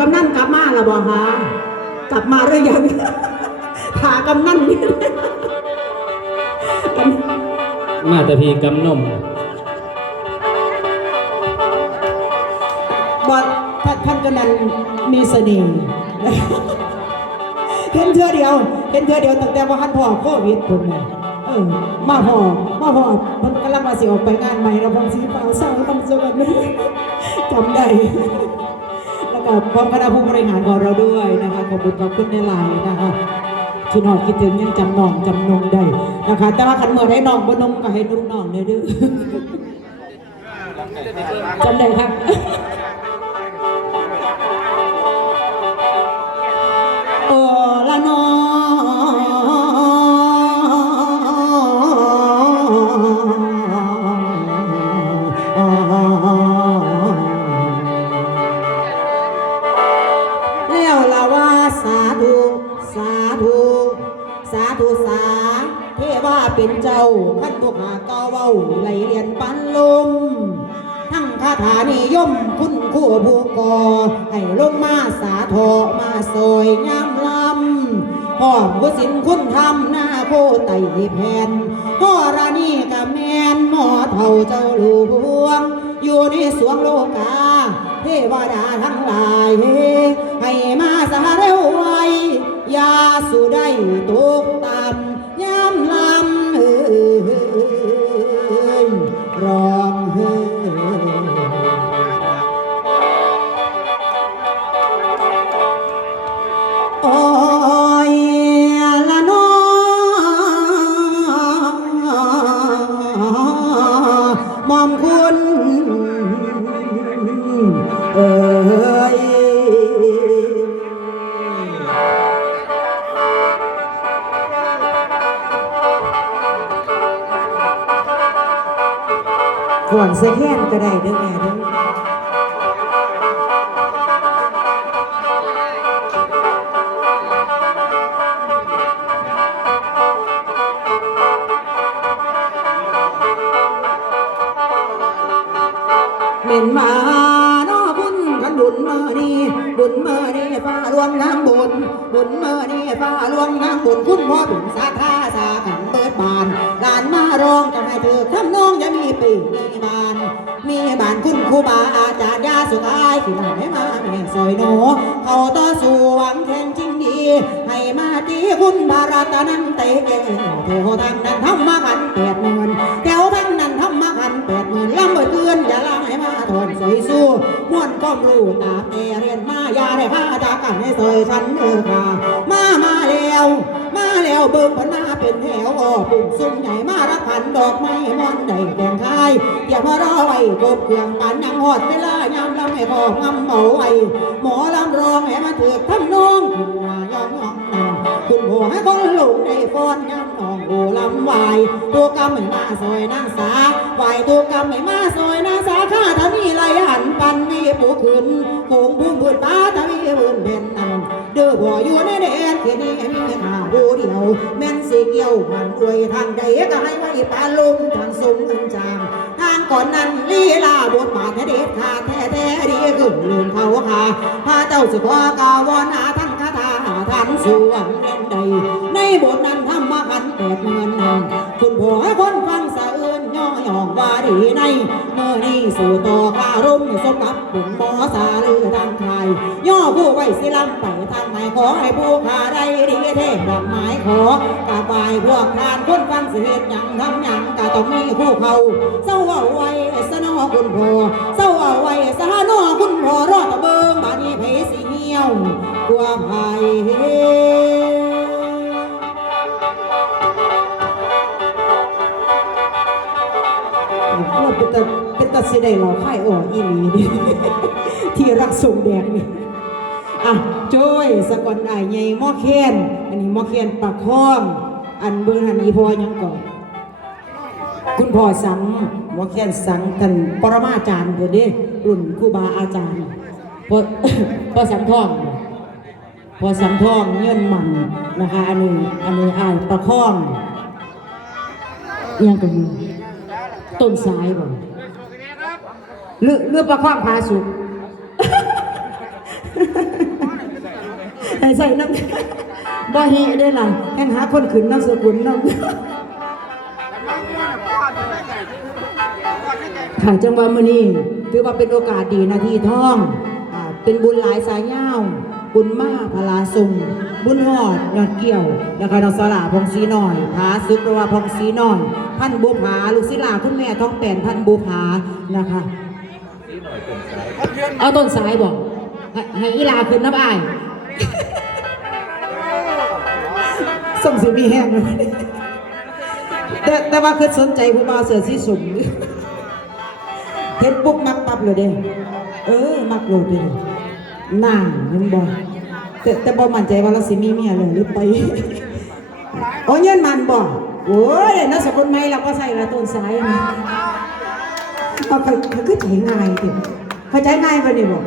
กำนันกลับมาแล้วบ่คะกลับมาหรือยังถากำนันนี่มาแต่พีกำนมบ่ท่านท่านกำนันมีเสน่ห์เห็นเธอเดียว เห็นเธอเดียวตั้งแต่ว่าหันพ่อโควิดผมเนี่ยเออมาพ่อมาพ่อเพิ่นกำลังมาสิออกไปงานใหม่แล้วผมสีฟ้าเศร้าต้องสวัสดีจำได้ แล้วก็พร้อมคณะผู้บริหารของเราด้วยนะคะขอบคุณขอบคุณในไลน์นะคะที่นอนคิดถึงยังจำน้องจำนงได้นะคะ แต่ว่าขันเมื่อให้น้องบนนมก็ให้นุ่งน้องเลยเด้อจำได้ครับ ขั้นตุกหาเก้าเว้าไหลเรียนปันลม ทั้งคาถานิยมคุณคู่ผู้ก่อให้ลงมาสาทอมาซอยยามลำพ่อผู้สินคุณทำหน้าโคไตแผ่นพ่อรานีกับแมนหมอเท่าเจ้าหลวงอยู่ในสวงโลกา เทวดาทั้งหลาย มอมคุณ ขวนเสแค้นก็ได้เด้อแม่เด้อเม่นมาเนาะบุญกันบุญเมื่อนี้บุญเมื่อนี้ฟ้าลวงน้ำบุญบุญเมื่อนี้ฟ้าลวงน้ำบุญคุณพ่อบุญสาธาสาขันเปิดบานามาร้องจะให้เธอทำน้องจะมีปีมีบาน มีบานคุณครูบาอาจารย์ยาสุดท้ายที่มาให้มาแม่ซอยโหนเขาต่อสู้หวังแข่งจริงดี ให้มาตีคุณบารัตนันเตโถทางนั้นทำมากันแปดหมื่นแถวทางนั้นทำมากันแปดหมื่นล้ำบ่เตือนอย่าล้างให้มาถอนใส่สู้ม้วนก้มรู้ตามแต่เรียนมาอย่าได้พาจากกันให้ซอยฉันเออค่ะมามาแล้ว มาแล้วเบิ่งพนา เป็นแถวออกปุ่มซุ่มใหญ่มารักขันดอกไม้มอนได้แต่งคายอย่ามารอไว้กบเครื่องปันยังหอดเวลายามลำให้พองำเมาไว้หมอลำรองให้มาถือทำนองขึ้นมายองยองนั่นคุณผัวให้คนลูกได้ฟ้อนยำน้องโอลำไหวตัวกำไม่มาซอยนางสาไหวตัวกำไม่มาซอยนางสาข้าถ้ามีไรหันปันมีปูขึ้นโคงพุ่งบืนป้าถ้ามีบืนเป็นนั่น เด้อบ่อยู่ในแดนที่นี่มีข้าผู้เดียว แม่นสิเกี่ยวมันอวยทางใดก็ให้ไว้ปาลมทางสมเงินจางทางก่อนนั้นลีลาบทบาทเด็ดขาดแท้แท้ดีขึ้นลืมเขาค่ะพาเจ้าสิขอกาวอนหาทั้งคาถาทันสวงเล่นใด ในบทนั้นทำมาพันแปดเงินนั้นคุณพ่อให้คนฟังสะอื้นย่อยองว่าดีในเมื่อนี้สู่ต่อคารุ่มสมกับปุ่มหมอสาลือทางไท ย่อผู้ไว้สิลำไปทางไหนขอให้ผู้ขาได้ดีเท่ดอกไม้ขอกาบายพวกทานคนฟังเสียดหยังทำยังก็ต้องมีผู้เขาเศร้าเอาไว้สนอคุณพ่อเศร้าเอาไว้สนอคุณพ่อรอดตะเบิงบานี้เพสีเหี่ยวกลัวภัยเราเป็นตาเป็นตาสิได้เราไข่อ่ออีหลีนี่ ที่รักส่งแดงนี่อะจ้อยสกอนไอใหญ่มอเคียนอันนี้มอเคียนปากคองอันเบื้องหันอีพอยังก่อนคุณพ่อสังมอเคียนสังท่านปรมาจารย์เพิ่นเด้รุ่นครูบาอาจารย์พอพอสังทองพ่อสังทองเงื่อนมันนะคะอันนี้อันนี้อ่านประคองยังกันต้นสายบ่หรือหรือประคองพาสุก ให้ใส่น้ำบ่เฮได้ล่ะแห่งหาคนขึ้นน้ำสกุลน้ำค่ะจังหวะมื้อนี้ถือว่าเป็นโอกาสดีนาทีทองอ่าเป็นบุญหลายสายยาบุญมาพลาสุงบุญหอดยอดเกี่ยวแล้วก็น้องสลาพงศรีน้อยผาสุกระวาพงศรีน้อย พันบุภาลูกศิลาคุณแม่ท้องแป่นพันบุภานะคะ เอาต้นสายบอก ให้ให้อีลาขึ้นน้ำอายส่งสิมีแห้งเลยแต่แต่ว่าคือสนใจผู้บ่าวเสือสีสุ่มเห็นปุ๊บมักปั๊บเลยเด้เออ มักโลดเลยน่าเห็นบ่แต่แต่บ่มั่นใจว่าเราสิมีเมียเลยหรือไปโอ้ยเงินมันบ่โอ้ยน่าสกุลไม่เราก็ใส่ละต้นสายนะเอาเขาเขาคือใจง่ายติเขาใจง่ายไปเนี่ยบ่